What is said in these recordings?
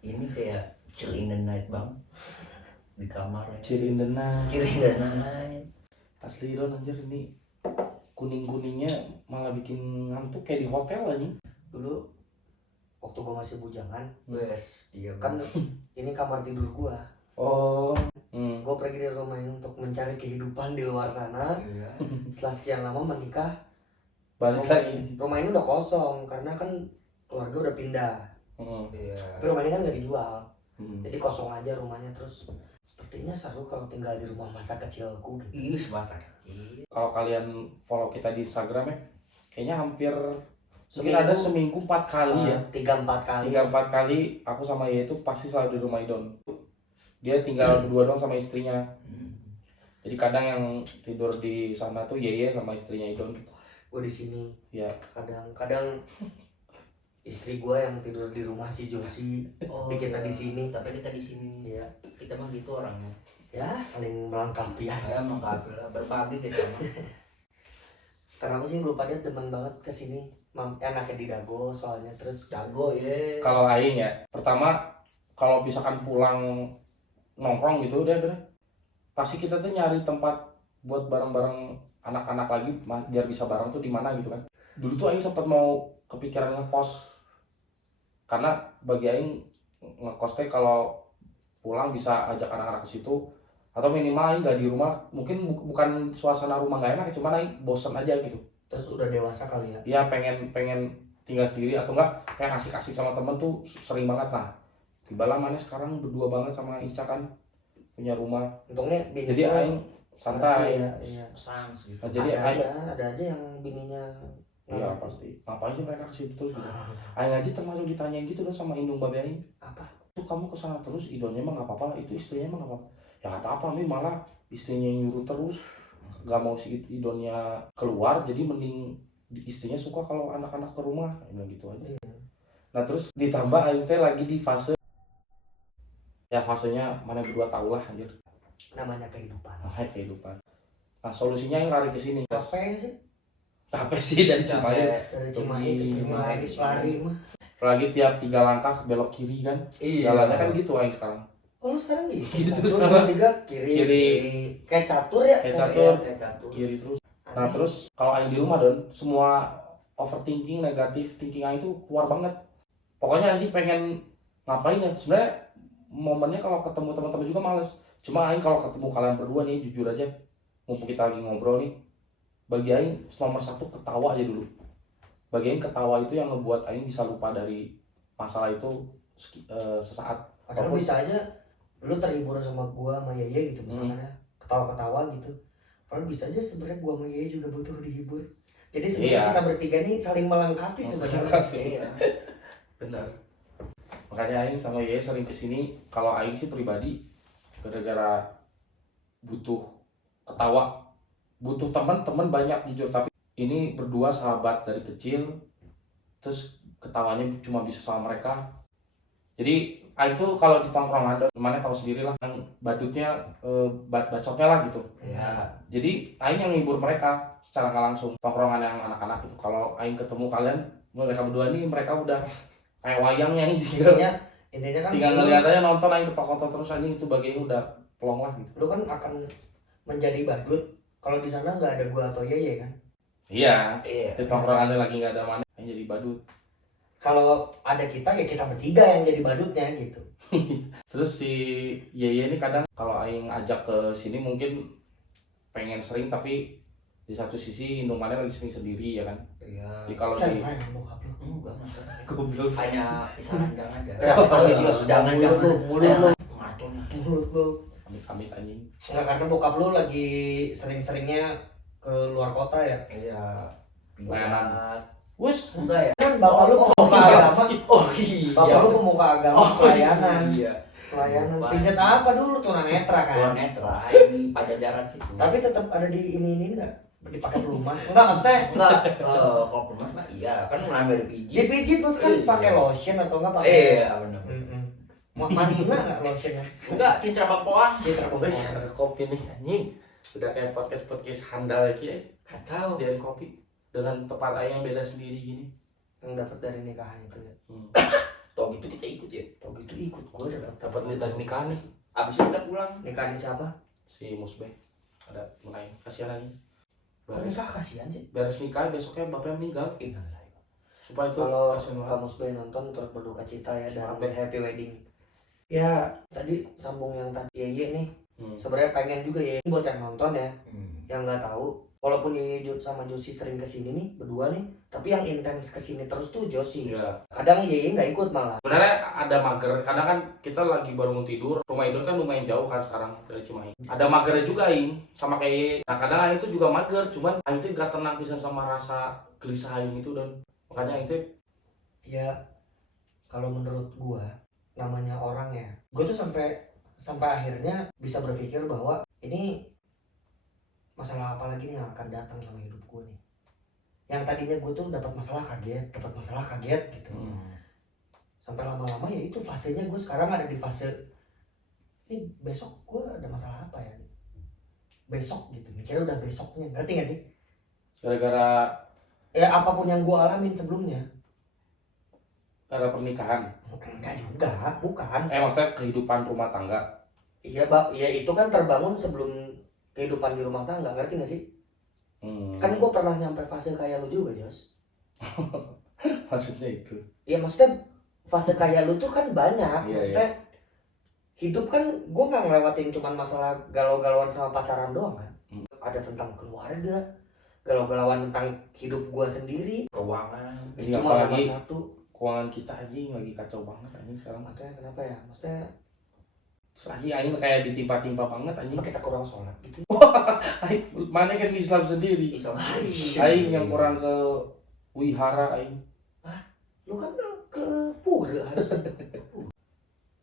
Ini kayak chill in the night bang, di kamar ya. Chill in the night. Chill in the night. Asli Don anjir, ini kuning-kuningnya malah bikin ngantuk kayak di hotel anjing. Dulu waktu gua masih bujangan, Wes, iya kan bang. ini kamar tidur gua. Oh. Gua pergi dari rumah ini untuk mencari kehidupan di luar sana. Iya. Setelah sekian lama menikah, Balik lagi. rumah ini udah kosong karena kan keluarga udah pindah. Iya. Tapi rumah ini kan nggak dijual, Hmm. jadi kosong aja rumahnya. Terus sepertinya seru kalau tinggal di rumah masa kecilku gitu. Ih, semasa kecil. Kalau kalian follow kita di Instagram ya, kayaknya hampir mungkin Seminggu. ada seminggu 4 kali ya. 3-4 kali. 3-4 kali aku sama Ye itu pasti selalu di rumah Idon. Dia tinggal berdua doang sama istrinya. Jadi kadang yang tidur di sana tuh Ye sama istrinya Idon. Gua di sini. Ya. Kadang istri gua yang tidur di rumah si Josi. Oh, Tapi kita iya. di sini. Tapi kita di sini. Iya. Kita mah gitu orangnya. Ya saling melengkapi ya. Ya mengkabil lah, berbagi kita mah. Kenapa sih lu pada demen banget kesini? Enaknya di Dago soalnya. Terus Jago ya. Kalau aing ya, pertama kalau misalkan pulang nongkrong gitu udah pasti kita tuh nyari tempat buat bareng-bareng anak-anak lagi biar bisa bareng tuh di mana gitu kan. Dulu tuh aing sempat mau kepikiran ngekos. Karena bagi aing ngekos teh kalau pulang bisa ajak anak-anak ke situ atau minimal aing gak di rumah, mungkin bukan suasana rumah gak enak, cuman aing bosen aja gitu. terus udah dewasa kali ya. Ya pengen tinggal sendiri atau enggak pengen asik-asik sama temen tuh sering banget. Nah tibalah mana sekarang berdua banget sama Ica kan punya rumah, Untungnya bini jadi gua- aing santai. Iya. Sans gitu. Nah, jadi aing ada aja yang bininya. iya pasti ngapain sih mereka ke situ terus gitu. Aing aja termasuk ditanyain gitu loh sama indung babe aing, Apa? tuh kamu kesana terus idolnya emang nggak apa-apa, itu istrinya emang nggak apa-apa. Ya kata apa nih, malah istrinya yang nyuruh terus, nggak mau si idolnya keluar, jadi mending istrinya suka kalau anak-anak ke rumah, bilang gitu aja. Nah terus ditambah aing teh lagi di fase, ya fasenya mana berdua tau lah anjir, Namanya kehidupan. kehidupan. Nah solusinya yang lari ke sini. Capek sih Capek sih dari Cimahi. dari Cimahi ke sini lagi lari mah. Apalagi tiap 3 langkah belok kiri kan. Iya. Jalannya kan gitu aing sekarang. Oh lu sekarang gitu? Gitu 1, sekarang. 2, 3 kiri. Kiri. Kayak catur ya? Kayak catur. Kayak catur. Kiri terus. Nah terus kalau aing di rumah Don, semua overthinking, negatif thinking aing itu keluar banget. Pokoknya anjing pengen ngapain ya. Sebenarnya momennya kalau ketemu teman-teman juga males. Cuma aing kalau ketemu kalian berdua nih, jujur aja, mumpung kita lagi ngobrol nih, bagi aing nomor 1 ketawa aja dulu. Bagi aing ketawa itu yang ngebuat aing bisa lupa dari masalah itu sesaat. Padahal bisa aja lu terhibur sama gua sama Yeye gitu misalnya ya. Ketawa-ketawa gitu. Padahal bisa aja sebenarnya gua sama Yeye juga butuh dihibur. Jadi sebenarnya Iya. kita bertiga nih saling melengkapi sebenarnya. Iya. Benar. Makanya aing sama Ye sering kesini. Kalau aing sih pribadi gara-gara butuh ketawa, butuh teman-teman banyak jujur, tapi ini berdua sahabat dari kecil, terus ketawanya cuma bisa sama mereka. Jadi aing tuh kalau di tongkrongan, temannya tahu sendiri lah, yang badutnya bacotnya lah gitu. Iya. Jadi aing yang ngibur mereka secara nggak langsung, tongkrongan yang anak-anak itu. Kalau aing ketemu kalian, mereka berdua nih, mereka udah kayak wayangnya ini Intinya kan tinggal lu- ngeliat aja, nonton aing ketawa-ketawa terus aja, itu bagian udah plong lah gitu. lu kan akan menjadi badut kalau di sana nggak ada gua atau Yeye kan. Iya, Iya. di tongkrongannya lagi nggak ada mana, aing jadi badut. Kalau ada kita ya kita bertiga yang jadi badutnya gitu. Terus si Yeye ini kadang kalau aing ajak ke sini mungkin pengen sering, tapi di satu sisi Indomaret lagi sering sendiri ya kan. Iya. Jadi kalau di bokap lu. Enggak masalah. goblok. Hanya kisaran jangan ya. Iya, Jangan jangan. mulut lu. Ngacun. Mulut lu. Amit-amit anjing. Enggak, karena bokap lu lagi sering-seringnya ke luar kota ya. Iya. Layanan. Pilat. Wus, Enggak ya. Kan bapak lu pemuka agama. Oh iya. Bapak lu pemuka agama pelayanan. Iya. Pelayanan. Lupa. Pijat apa dulu tunanetra kan? Tunanetra ini Pajajaran situ. Tapi tetap ada di ini enggak? Dipakai pelumas. Enggak maksudnya enggak kalau pemas mah iya kan ngambil pijit. dipijit maksudnya kan Iya. pakai lotion atau enggak pakai. Iya benar. Manina enggak lotionnya? Enggak citra bangkoan. Citra pokoknya. ada kopi nih anjing. Udah kayak podcast handal lagi ya. Kacau. Sediain kopi dengan tempat aing yang beda sendiri gini. Yang dapat dari nikahan itu ya. Tuh tau gitu kita ikut ya. Tau gitu ikut gue Dapat dari nikahan nih Abis itu kita pulang. Nikahan siapa? si Musbeh. Ada mulai kasihan aja. Kok nikah kasihan sih? Beres nikah besoknya bapaknya meninggal. Innalillahi. Supaya itu Kalau kasihan banget. kamu sebagai nonton turut berduka cita ya dan Sampai. happy wedding. Ya tadi sambung yang tadi Yeye nih. Hmm. Sebenarnya pengen juga ya buat yang nonton ya, yang nggak tahu. Walaupun Yeye sama Josi sering kesini nih berdua nih, tapi yang intens kesini terus tuh Josi. Iya. Kadang Yeye nggak ikut malah. Sebenarnya ada mager, kadang kan kita lagi baru mau tidur, rumah Idul kan lumayan jauh kan sekarang dari Cimahi. Ada magernya juga Aing, sama kayak nah kadang Aing itu juga mager, cuman Aing itu gak tenang bisa sama rasa gelisah Aing itu dan makanya Aing itu Ya kalau menurut gua namanya orang ya, gua tuh sampai akhirnya bisa berpikir bahwa ini masalah apa lagi nih yang akan datang sama hidup gua nih. Yang tadinya gua tuh dapat masalah kaget gitu. Sampai lama-lama ya itu fasenya gue sekarang ada di fase ini besok gue ada masalah apa ya besok gitu, mikirnya udah besoknya, ngerti gak sih? gara-gara Ya apapun yang gue alamin sebelumnya. gara pernikahan. Enggak juga, bukan. Maksudnya kehidupan rumah tangga. Iya bak, ya itu kan terbangun sebelum kehidupan di rumah tangga, ngerti gak sih? Kan gue pernah nyampe fase kayak lu juga Jos. Maksudnya itu. Ya maksudnya fase kayak lu tuh kan banyak, Iya, maksudnya hidup kan gue nggak ngelewatin cuman masalah galau-galauan sama pacaran doang kan. Ada tentang keluarga, galau-galauan tentang hidup gue sendiri, Keuangan. itu Iya, mah nomor apalagi satu. keuangan kita aja yang lagi kacau banget anjing sekarang. Makanya kenapa ya, maksudnya Terus anjing Aing kayak ditimpa-timpa banget anjing. apa kita kurang sholat gitu. Aing mana kan Islam sendiri. Islam. Aing yang kurang ke wihara Aing. Lu kan ke pura harusnya.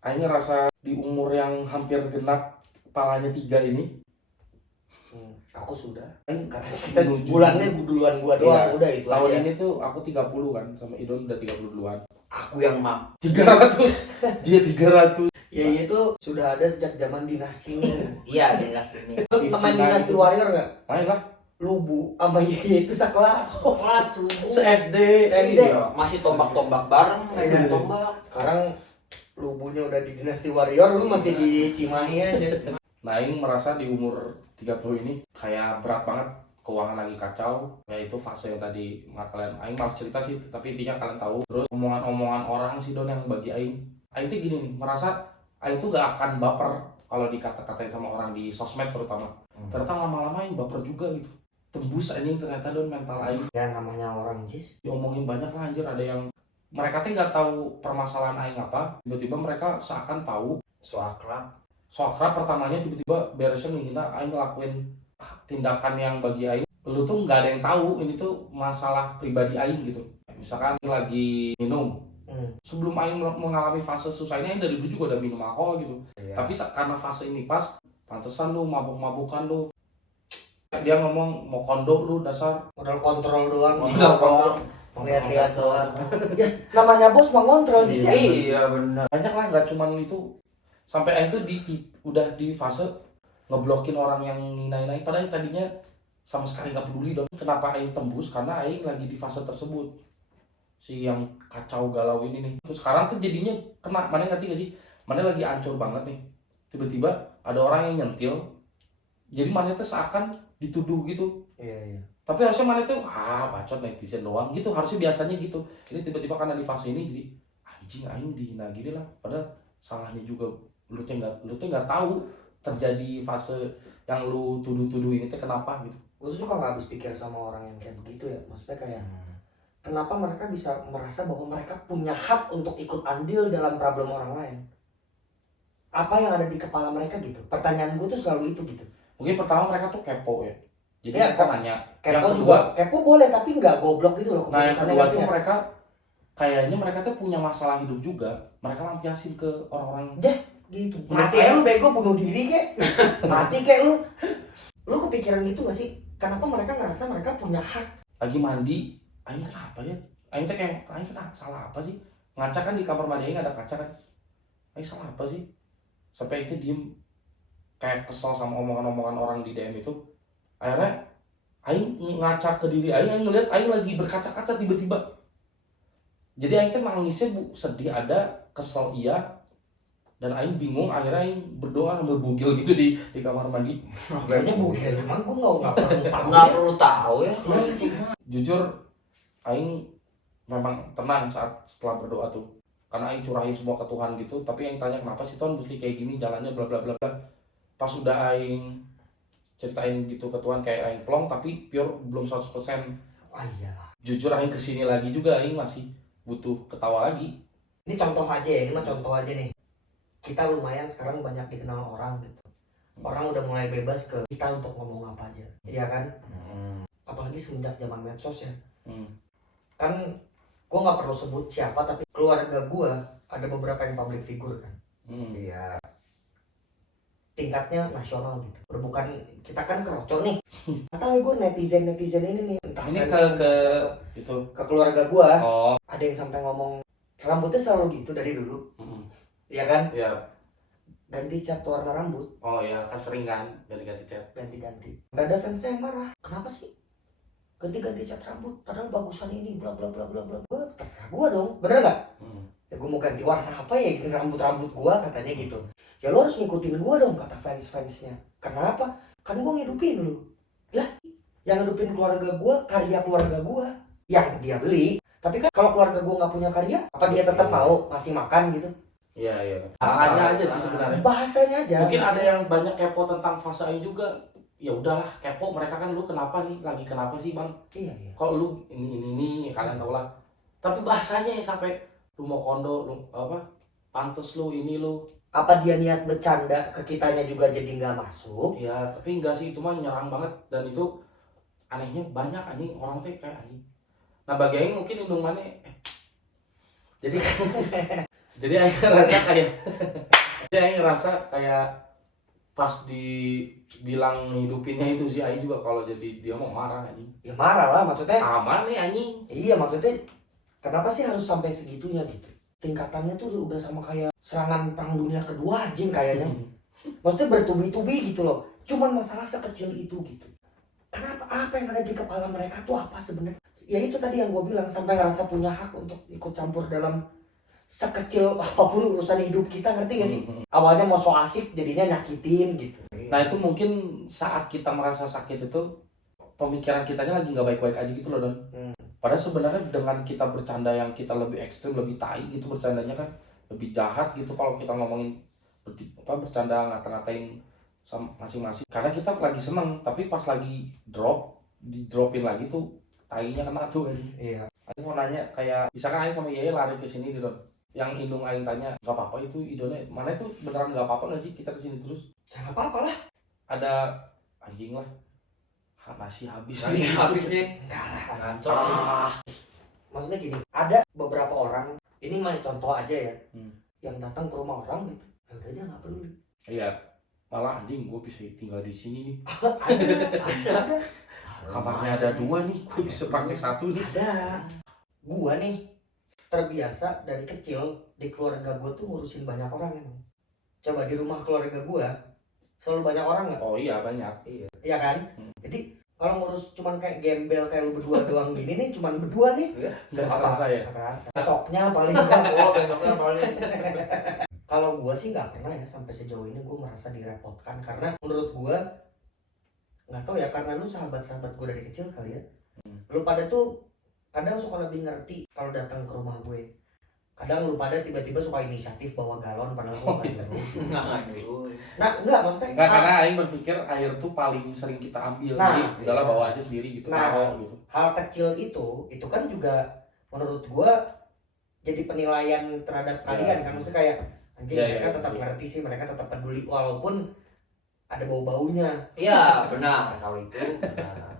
Aing ngerasa di umur yang hampir genap kepalanya 3 ini. Aku sudah. Aing Karena kita menuju- bulannya duluan gua doang, Iya. udah itu tahun aja. ini tuh aku 30 kan sama Idon udah 30 duluan. Aku yang mam. 300. Dia 300. Ya itu sudah ada sejak zaman dinasti Ming. Iya dinas ini. Lu main dinasti warrior nggak? Main lah. Lubu sama Yeye itu sekelas. Kelas subuh. Se-SD. SD. Iya, masih tombak-tombak bareng Iya. kayak tombak. Sekarang Lubunya udah di dinasti warrior, lu masih di Cimahi aja. Nah, Aing merasa di umur 30 ini kayak berat banget, keuangan lagi kacau. Ya itu fase yang tadi kalian Aing malas cerita sih, tapi intinya kalian tahu. Terus omongan-omongan orang sih Don yang bagi Aing. Aing tuh gini nih, merasa Aing tuh gak akan baper kalau dikata-katain sama orang di sosmed terutama. Ternyata lama-lama Aing baper juga gitu. Tembus anjing ternyata Don mental Aing. Ya namanya orang Jis. Diomongin banyak lah anjir, ada yang mereka tuh nggak tahu permasalahan Aing apa, tiba-tiba mereka seakan tahu. So akrab. Soalnya pertamanya tiba-tiba beresnya menghina Aing ngelakuin tindakan yang bagi Aing lu tuh nggak ada yang tahu ini tuh masalah pribadi Aing gitu. Misalkan Aing lagi minum, sebelum Aing mengalami fase susah ini Aing dari dulu juga udah minum alkohol gitu. Iya. Tapi karena fase ini pas, pantesan lu mabuk-mabukan lu. Dia ngomong mau kondo lu dasar. Modal kontrol doang. Modal kontrol. Lihat-lihat doang. Ya namanya bos mau ngontrol Jis ya. Iya benar. Banyak lah, nggak cuman itu. Sampai Aing tuh udah di fase ngeblokin orang yang nginain Aing, padahal tadinya sama sekali nggak peduli dong. Kenapa Aing tembus? Karena Aing lagi di fase tersebut, si yang kacau galau ini nih. Terus sekarang tuh jadinya kena, mana ngerti gak sih? Mana lagi hancur banget nih. Tiba-tiba ada orang yang nyentil, jadi mana tuh seakan dituduh gitu. Iya. Tapi harusnya mana tuh bacot netizen doang gitu, harusnya biasanya gitu. Ini tiba-tiba karena di fase ini jadi anjing Aing dihina gini lah. Padahal salahnya juga lu tuh nggak tahu terjadi fase yang lu tuduh-tuduh ini tuh kenapa gitu. Gue tuh suka nggak habis pikir sama orang yang kayak begitu ya. Maksudnya kayak kenapa mereka bisa merasa bahwa mereka punya hak untuk ikut andil dalam problem orang lain? Apa yang ada di kepala mereka gitu? Pertanyaan gue tuh selalu itu gitu. Mungkin pertama mereka tuh kepo ya. Jadi Ya, mereka nanya. Kepo Yang juga, kedua, kepo boleh tapi nggak goblok gitu loh. nah yang keputusannya, kedua ngerti tuh nggak? mereka kayaknya mereka tuh punya masalah hidup juga. Mereka lampiasin ke orang-orang. Gitu. Menurut Mati aja lu bego, bunuh diri kek. Mati kek lu. Lu kepikiran gitu gak sih? Kenapa mereka ngerasa mereka punya hak? Lagi mandi, Aing kenapa ya? Aing tuh kayak Aing kenapa salah apa sih? Ngaca kan di kamar mandi Aing ada kaca kan. Aing salah apa sih? Sampai itu diem kayak kesel sama omongan-omongan orang di DM itu. Akhirnya Aing ngaca ke diri Aing ngeliat Aing lagi berkaca-kaca tiba-tiba Jadi aing teh nangisnya sedih ada, kesel iya, dan aing bingung. Akhirnya aing berdoa sambil bugil gitu di kamar mandi. Kayaknya bugil, emang gue nggak perlu tahu. Nggak perlu tahu ya. Jujur aing memang tenang setelah berdoa tuh, karena aing curahin semua ke Tuhan gitu. Tapi aing tanya kenapa sih Tuhan mesti kayak gini jalannya bla bla bla bla. Pas udah aing ceritain gitu ke Tuhan kayak aing plong, tapi pure belum 100%. Wah iya. Jujur aing kesini lagi juga aing masih butuh ketawa lagi. Ini contoh aja ya, ini mah contoh aja nih. Kita lumayan sekarang banyak dikenal orang gitu. Orang udah mulai bebas ke kita untuk ngomong apa aja, iya kan? Apalagi semenjak zaman medsos ya. Kan gue nggak perlu sebut siapa, tapi keluarga gue ada beberapa yang public figure kan. Iya. Tingkatnya nasional gitu. Bukan kita kan keroco nih. Atau gue netizen ini nih. Entah Ini ke keluarga gue. Oh. Ada yang sampai ngomong rambutnya selalu gitu dari dulu. Iya kan? Iya. Ganti cat warna rambut. Oh ya, kan sering kan ganti-ganti cat. Ganti-ganti. Gak ada fansnya yang marah. Kenapa sih? Ganti-ganti cat rambut. Padahal bagusan ini bla bla bla bla bla. Gue terserah gue dong. Bener nggak? Ya gue mau ganti warna apa ya? Ganti rambut gue katanya gitu. Ya lo harus ngikutin gue dong kata fans-fansnya. Kenapa? Kan gue ngidupin lu. Lah, yang ngidupin keluarga gue, karya keluarga gue yang dia beli. Tapi kan kalau keluarga gue nggak punya karya, apa dia tetap mau ngasih makan gitu? Iya. Bahasanya aja sih sebenarnya. Bahasanya aja. Mungkin ada yang banyak kepo tentang fase aing juga. Ya udahlah, kepo mereka kan lu kenapa nih? Lagi kenapa sih, Bang? Iya. Kalau lu ini kalian tau lah. Tapi bahasanya yang sampai lu mau kondo, lu apa? Pantes lu ini lu. Apa dia niat bercanda ke kitanya juga jadi nggak masuk? Ya, tapi enggak sih, itu mah nyerang banget. Dan itu anehnya banyak anjing orang tuh kayak anjing. Nah bagi aing mungkin indungannya jadi jadi aing ngerasa kayak pas dibilang hidupinnya itu sih aing juga kalau jadi dia mau marah anjing. Ya marah lah, maksudnya. Sama nih anjing. Iya, maksudnya kenapa sih harus sampai segitunya gitu? Tingkatannya tuh udah sama kayak serangan perang dunia kedua anjing kayaknya. Maksudnya bertubi-tubi gitu loh. Cuman masalah sekecil itu gitu. Kenapa? Apa yang ada di kepala mereka tuh apa sebenarnya? Ya itu tadi yang gue bilang, sampai ngerasa punya hak untuk ikut campur dalam sekecil apapun urusan hidup kita, ngerti gak sih? Awalnya mau so asik jadinya nyakitin gitu. Nah itu mungkin saat kita merasa sakit itu pemikiran kitanya lagi nggak baik-baik aja gitu loh Don. Padahal sebenarnya dengan kita bercanda yang kita lebih ekstrim, lebih tai gitu bercandanya kan, lebih jahat gitu kalau kita ngomongin bercanda ngata-ngatain sama masing-masing. Karena kita lagi seneng, tapi pas lagi dropin lagi tuh tainya kena tuh kan. Iya. Aku mau nanya kayak misalkan Aing sama Yaya lari ke sini Don. Yang indung Aing tanya, "Enggak apa-apa itu idone. Mana itu beneran enggak apa-apa enggak sih kita kesini terus?" Ya nggak apa-apa lah. Ada anjing lah. Nasi habis. Nasi habis nih. Enggak lah. Ngancok. Maksudnya gini, ada beberapa orang, ini mah contoh aja ya, yang datang ke rumah orang gitu, ya udah aja nggak peduli. Iya, malah anjing gue bisa tinggal di sini nih. ada. Kamarnya ada 2 nih, gue bisa pakai 1 nih. Ada. Gua nih terbiasa dari kecil di keluarga gua tuh ngurusin banyak orang emang. Coba di rumah keluarga gua selalu banyak orang nggak? Oh iya banyak. Iya kan? Jadi kalau ngurus cuman kayak gembel kayak lu berdua doang gini nih, cuman berdua nih. Nggak terasa ya? Nggak terasa. Besoknya paling enggak. Oh besoknya paling. Kalau gua sih nggak pernah ya sampai sejauh ini gua merasa direpotkan, karena menurut gua nggak tahu ya, karena lu sahabat-sahabat gua dari kecil kali ya. Lu pada tuh kadang suka lebih ngerti kalau datang ke rumah gue. Kadang lu pada tiba-tiba suka inisiatif bawa galon padahal gua nggak dulu. Nggak dulu. Nah, enggak maksudnya. Enggak, karena Aing berpikir air tuh paling sering kita ambil. Nah, jadi udahlah iya. bawa aja sendiri gitu, taruh gitu. Hal kecil itu kan juga menurut gua jadi penilaian terhadap kalian kan, maksudnya kayak anjing mereka tetap ngerti sih, mereka tetap peduli walaupun ada bau-baunya. Iya benar kalau itu. Benar.